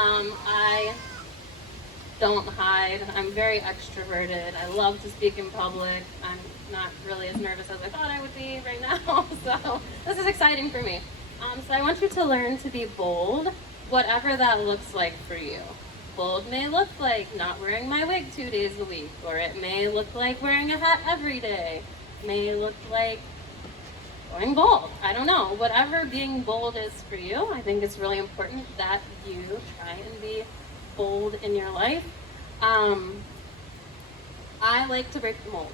I don't hide. I'm very extroverted. I love to speak in public. I'm not really as nervous as I thought I would be right now, so this is exciting for me. So I want you to learn to be bold, whatever that looks like for you. Bold may look like not wearing my wig 2 days a week, or it may look like wearing a hat every day. It may look like going bold. I don't know. Whatever being bold is for you, I think it's really important that you try and be bold in your life. I like to break the mold.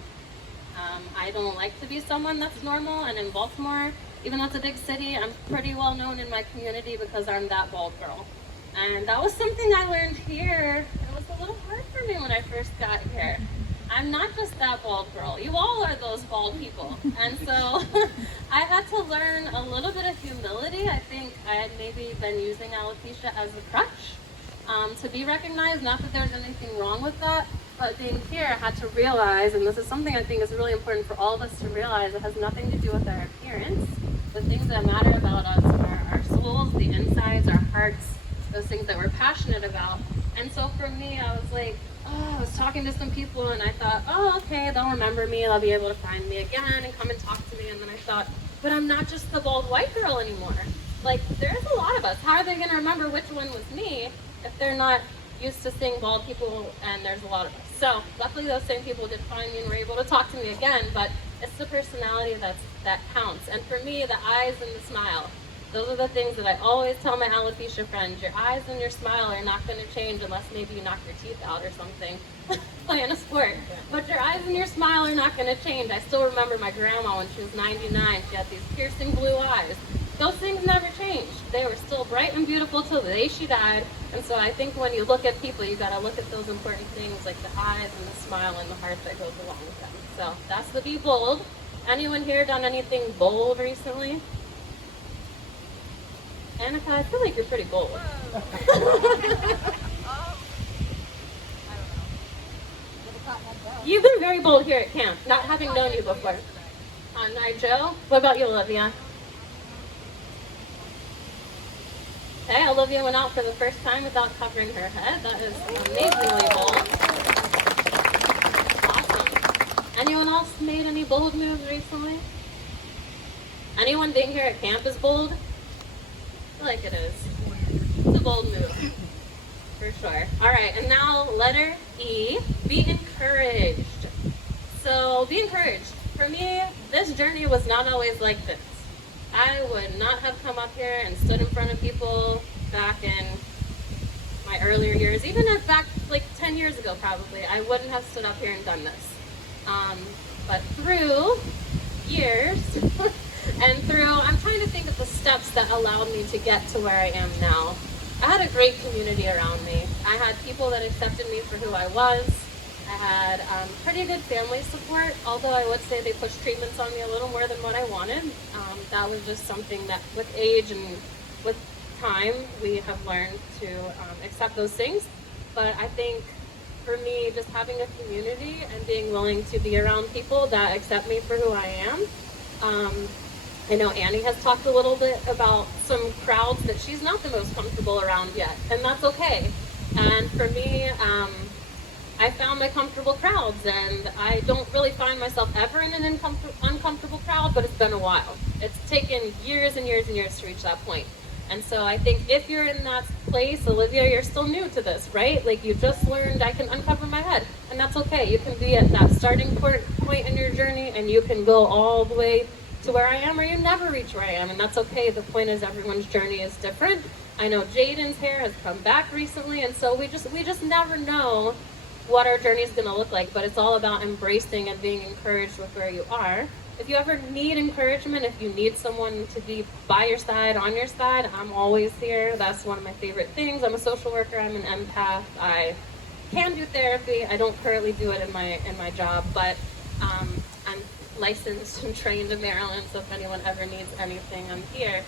I don't like to be someone that's normal, and in Baltimore, even though it's a big city, I'm pretty well known in my community because I'm that bald girl. And that was something I learned here. It was a little hard for me when I first got here. I'm not just that bald girl. You all are those bald people. And so I had to learn a little bit of humility. I think I had maybe been using alopecia as a crutch to be recognized. Not that there's anything wrong with that, but being here, I had to realize, and this is something I think is really important for all of us to realize, it has nothing to do with our appearance. The things that matter about us are our souls, the insides, our hearts, those things that we're passionate about. And so for me, I was like, I was talking to some people and I thought, oh, okay, they'll remember me, they'll be able to find me again and come and talk to me. And then I thought, but I'm not just the bald white girl anymore. Like, there's a lot of us. How are they gonna remember which one was me if they're not used to seeing bald people, and there's a lot of us. So luckily those same people did find me and were able to talk to me again, but it's the personality that counts. And for me, the eyes and the smile, those are the things that I always tell my alopecia friends. Your eyes and your smile are not going to change unless maybe you knock your teeth out or something playing a sport. But your eyes and your smile are not going to change. I still remember my grandma when she was 99. She had these piercing blue eyes. Those things never changed. They were still bright and beautiful till the day she died. And so I think when you look at people, you got to look at those important things like the eyes and the smile and the heart that goes along with them. So that's the be bold. Anyone here done anything bold recently? Annika, I feel like you're pretty bold. I don't know. You've been very bold here at camp, not having known you before. Nigel, what about you, Olivia? Okay, Olivia went out for the first time without covering her head. That is amazingly bold. Awesome. Anyone else made any bold moves recently? Anyone being here at camp is bold? I feel like it is. It's a bold move, for sure. All right, and now letter E, be encouraged. So be encouraged. For me, this journey was not always like this. I would not have come up here and stood in front of people back in my earlier years, even if back like 10 years ago probably, I wouldn't have stood up here and done this. But through years, and through, I'm trying to think of the steps that allowed me to get to where I am now. I had a great community around me. I had people that accepted me for who I was. I had pretty good family support, although I would say they pushed treatments on me a little more than what I wanted. That was just something that with age and with time, we have learned to accept those things. But I think for me, just having a community and being willing to be around people that accept me for who I am. I know Annie has talked a little bit about some crowds that she's not the most comfortable around yet, and that's okay. And for me, I found my comfortable crowds, and I don't really find myself ever in an uncomfortable crowd, but it's been a while. It's taken years and years and years to reach that point. And so I think if you're in that place, Olivia, you're still new to this, right? Like you just learned I can uncover my head, and that's okay. You can be at that starting point in your journey, and you can go all the way to where I am, or you never reach where I am, and that's okay. The point is everyone's journey is different. I know Jaden's hair has come back recently, and so we just never know what our journey is going to look like, but it's all about embracing and being encouraged with where you are. If you ever need encouragement, if you need someone to be by your side, on your side, I'm always here. That's one of my favorite things. I'm a social worker. I'm an empath. I can do therapy. I don't currently do it in my job, but I'm licensed and trained in Maryland, so if anyone ever needs anything, I'm here.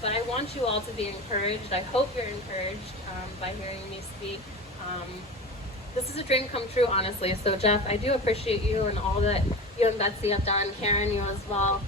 But I want you all to be encouraged. I hope you're encouraged by hearing me speak. This is a dream come true, honestly. So Jeff, I do appreciate you and all that you and Betsy have done. Karen, you as well.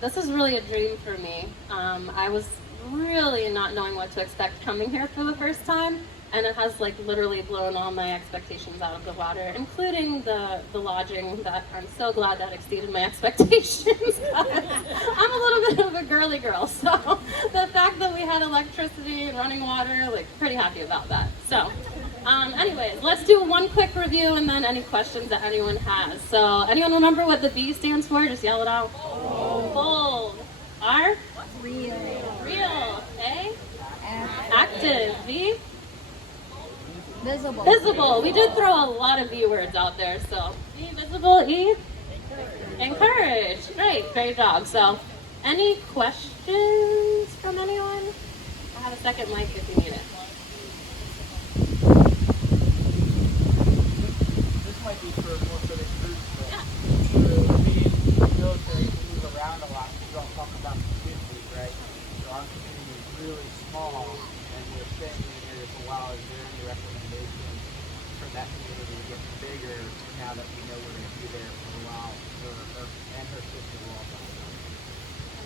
This is really a dream for me. I was really not knowing what to expect coming here for the first time, and it has like literally blown all my expectations out of the water, including the lodging that I'm so glad that exceeded my expectations. 'Cause I'm a little bit of a girly girl, so the fact that we had electricity and running water, like pretty happy about that. So anyways, let's do one quick review and then any questions that anyone has. So anyone remember what the V stands for? Just yell it out. Bold. R? Real. Real. A? Active. V? Visible. Visible. We did throw a lot of V words out there, so V, visible. E? Encourage. Great job. So any questions from anyone? I have a second mic if you need it. This might be for more for the groups, but Yeah. being in the military, we move around a lot. We don't talk about the community, right? So our community is really small, and we're staying in the area for a while. Is there any recommendation for that community to get bigger now that we know we're going to be there for a while? For her and her sister will also.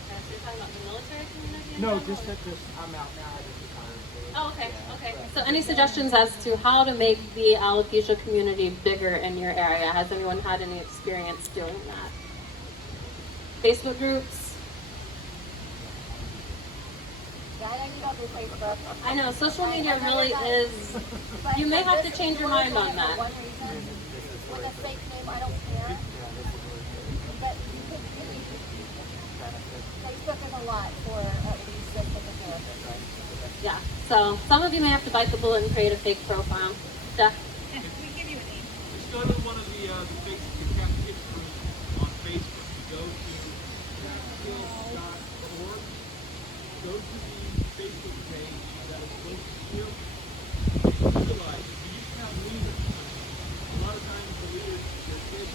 Okay, so you're talking about the military community? in No, general, just or- that this. I'm out now. I just retired. So Oh, okay, yeah, okay. but- So any suggestions as to how to make the alopecia community bigger in your area? Has anyone had any experience doing that? Facebook groups? Yeah, I know you don't do Facebook. I know, social media really is, But you may for have to this change your reason, mind on for that. one reason, with a fake name, I don't care. But you could Facebook is a lot for at least a therapist, right? Yeah, so some of you may have to bite the bullet and create a fake profile. Jeff? Just go to one of the CampFitch groups on Facebook. You go to CampFitch.org. Go to the Facebook page that is linked here. And realize you used to have leaders. A lot of times the leaders, their kids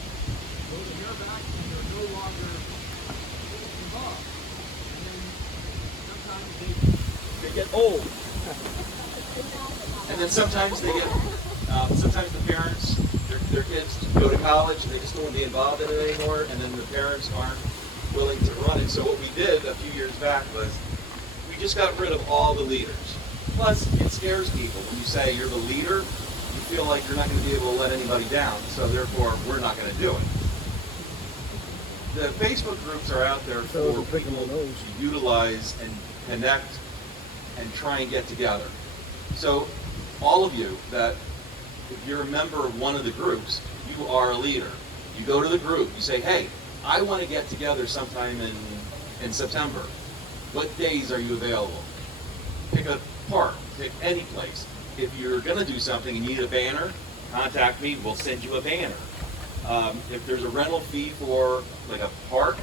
go to their back and they're no longer involved. And then sometimes they get old. And then sometimes they get, sometimes the parents, their kids go to college and they just don't want to be involved in it anymore, and then the parents aren't willing to run it. So what we did a few years back was we just got rid of all the leaders. Plus, it scares people. When you say you're the leader, you feel like you're not going to be able to let anybody down, so therefore we're not going to do it. The Facebook groups are out there for people to utilize and connect and try and get together. So all of you that, if you're a member of one of the groups, you are a leader. You go to the group, you say, hey, I want to get together sometime in September. What days are you available? Pick a park, pick any place. If you're going to do something and you need a banner, contact me, we'll send you a banner. If there's a rental fee for like a park,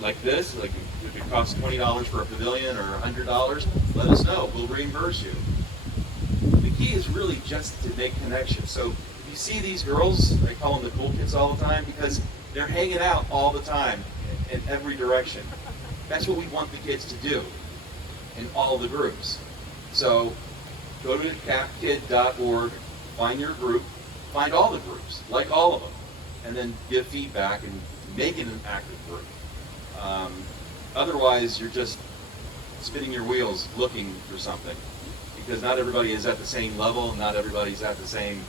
like this, like if it costs $20 for a pavilion or $100, let us know. We'll reimburse you. The key is really just to make connections. So if you see these girls, I call them the cool kids all the time because they're hanging out all the time in every direction. That's what we want the kids to do in all the groups. So go to capkid.org, find your group, find all the groups, like all of them, and then give feedback and make it an active group. Otherwise, you're just spinning your wheels looking for something, because not everybody is at the same level, not everybody's at the same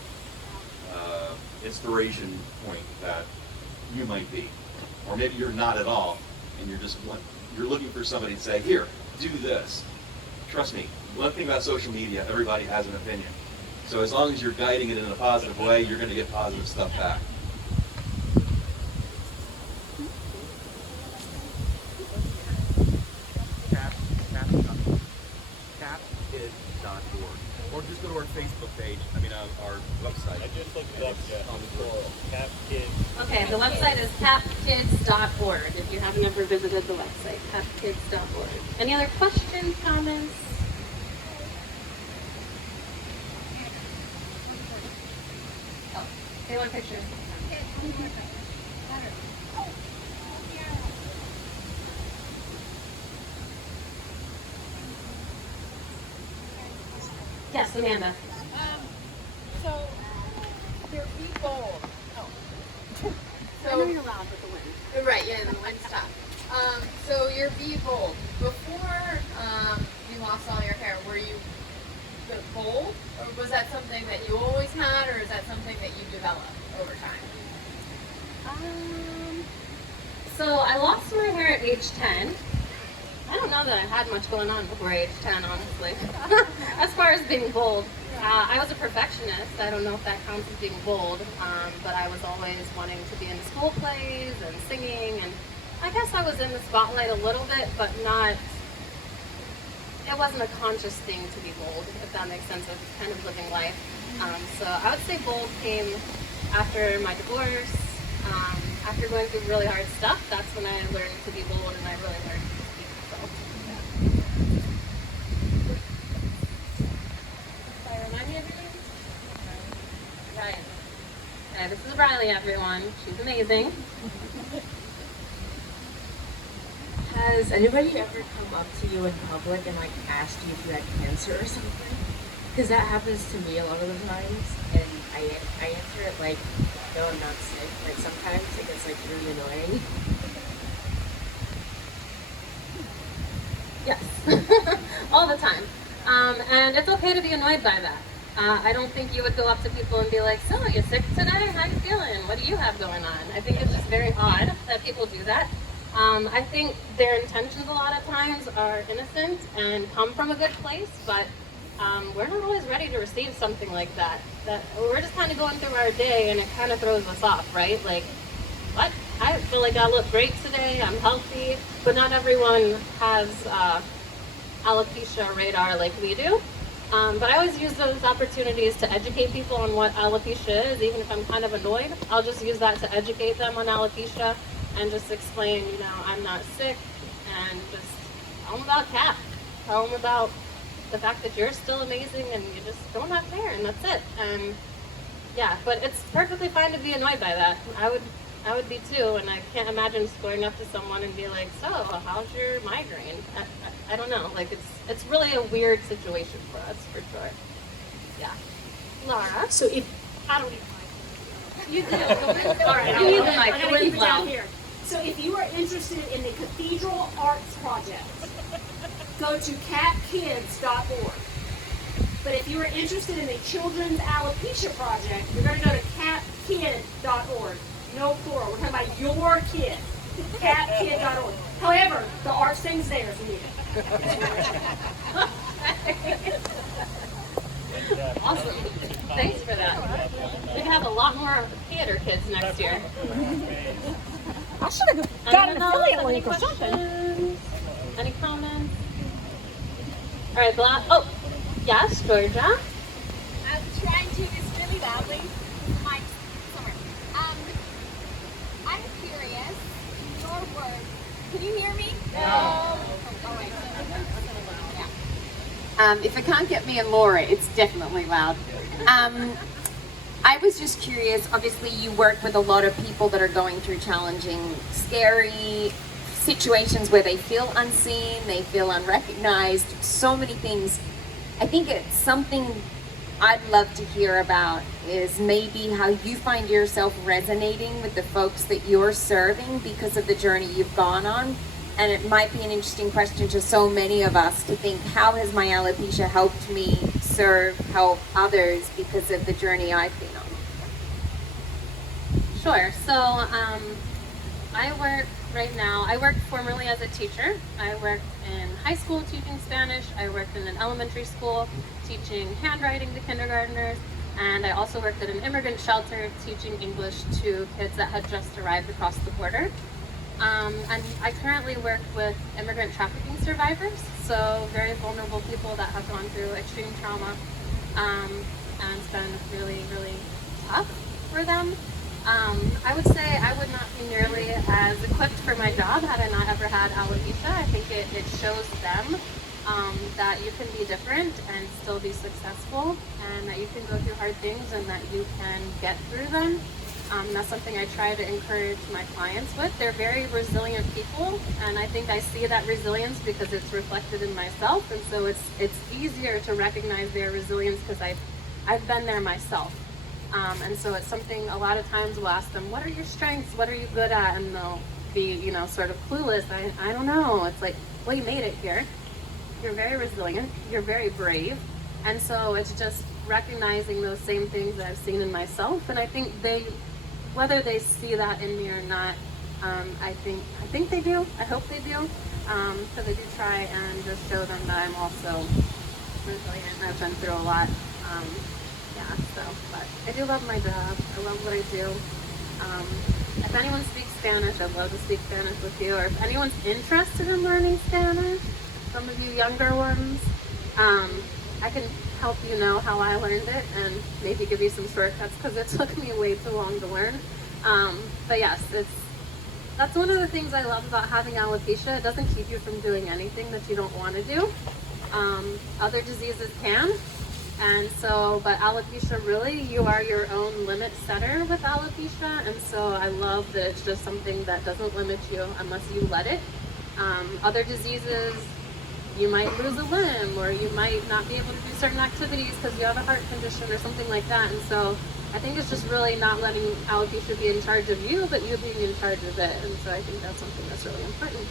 inspiration point that you might be, or maybe you're not at all, and you're looking for somebody to say, here, do this. Trust me, one thing about social media, everybody has an opinion. So as long as you're guiding it in a positive way, you're going to get positive stuff back. CampKid.org. Or just go to our Facebook page, our website. I just looked it up on the floor. CampKid. Okay, the website is capkids.org if you have never visited the website, capkids.org. Any other questions, comments? Oh, they want pictures. Yes, Amanda. So, they're people. Oh. I know you're loud with the wind. Right, yeah, the wind stopped. So you're Be Bold. Before you lost all your hair, were you bold? Or was that something that you always had, or is that something that you developed over time? So I lost my hair at age 10. I don't know that I had much going on before age 10, honestly. As far as being bold, I was a perfectionist. I don't know if that counts as being bold, but I was always wanting to be in school plays and singing, and I guess I was in the spotlight a little bit, but not, it wasn't a conscious thing to be bold, if that makes sense. I was kind of living life. So I would say bold came after my divorce, after going through really hard stuff. That's when I learned to be bold, and I really learned to be myself. Sorry, remind me of your name? Riley. Okay, this is Riley, everyone. She's amazing. Has anybody ever come up to you in public and like asked you if you had cancer or something? Because that happens to me a lot of the times, and I answer it like, no, I'm not sick. Like sometimes it gets like really annoying. Yes, all the time. And it's okay to be annoyed by that. I don't think you would go up to people and be like, so, you sick today? How you feeling? What do you have going on? I think it's just very odd that people do that. I think their intentions a lot of times are innocent and come from a good place, but we're not always ready to receive something like that. We're just kind of going through our day, and it kind of throws us off, right? Like, what? I feel like I look great today, I'm healthy, but not everyone has alopecia radar like we do. But I always use those opportunities to educate people on what alopecia is. Even if I'm kind of annoyed, I'll just use that to educate them on alopecia and just explain, you know, I'm not sick, and just tell them about CAP. Tell them about the fact that you're still amazing and you just don't have hair, and that's it. And yeah, but it's perfectly fine to be annoyed by that. I would be too, and I can't imagine just going up to someone and be like, so, how's your migraine? I don't know, like it's really a weird situation for us, for sure. Yeah. Laura? So if, I don't need You do. All right, you need the mic. I gotta keep it Well. down here. So if you are interested in the Cathedral Arts Project, go to capkids.org. But if you are interested in the Children's Alopecia Project, you're going to go to capkid.org. No plural. We're talking about your kid. Capkid.org. However, the arts thing's there if you need it. Awesome. Thanks for that. We can have a lot more theater kids next year. I should have got an affiliate link or something. Any comments? All right, oh, yes, Georgia. I'm trying to do this really loudly. Mike, somewhere. I'm curious. Your words. Can you hear me? No. Oh, wait. Yeah. If it can't get me and Laura, it's definitely loud. I was just curious, obviously you work with a lot of people that are going through challenging, scary situations where they feel unseen, they feel unrecognized, so many things. I think it's something I'd love to hear about is maybe how you find yourself resonating with the folks that you're serving because of the journey you've gone on. And it might be an interesting question to so many of us to think, how has my alopecia helped me help others because of the journey I've been on? Sure. So I work formerly as a teacher. I worked in high school teaching Spanish. I worked in an elementary school teaching handwriting to kindergartners. And I also worked at an immigrant shelter teaching English to kids that had just arrived across the border. And I currently work with immigrant trafficking survivors, so very vulnerable people that have gone through extreme trauma, and it's been really, really tough for them. I would say I would not be nearly as equipped for my job had I not ever had alopecia. I think it shows them that you can be different and still be successful, and that you can go through hard things and that you can get through them. That's something I try to encourage my clients with. They're very resilient people, and I think I see that resilience because it's reflected in myself, and so it's easier to recognize their resilience because I've been there myself. And so it's something a lot of times we'll ask them, what are your strengths? What are you good at? And they'll be, you know, sort of clueless. I don't know. It's like, well, you made it here. You're very resilient. You're very brave. And so it's just recognizing those same things that I've seen in myself. And I think whether they see that in me or not, I think they do. I hope they do. Because I do try and just show them that I'm also resilient and I've been through a lot. But I do love my job. I love what I do. If anyone speaks Spanish, I'd love to speak Spanish with you. Or if anyone's interested in learning Spanish, some of you younger ones, I can help you know how I learned it and maybe give you some shortcuts because it took me way too long to learn. But yes, that's one of the things I love about having alopecia. It doesn't keep you from doing anything that you don't want to do. Other diseases can. And so, but alopecia, really, you are your own limit setter with alopecia. And so I love that it's just something that doesn't limit you unless you let it. Other diseases, you might lose a limb or you might not be able to do certain activities because you have a heart condition or something like that. And so I think it's just really not letting alopecia be in charge of you, but you being in charge of it. And so I think that's something that's really important.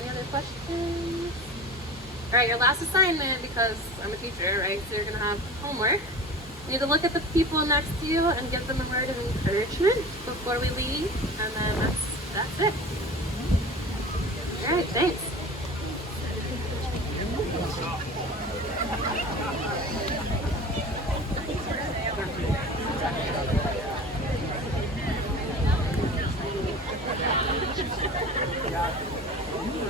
Any other questions? All right, your last assignment, because I'm a teacher, right? So you're gonna have homework. You need to look at the people next to you and give them a word of encouragement before we leave, and then that's it. All right, thanks.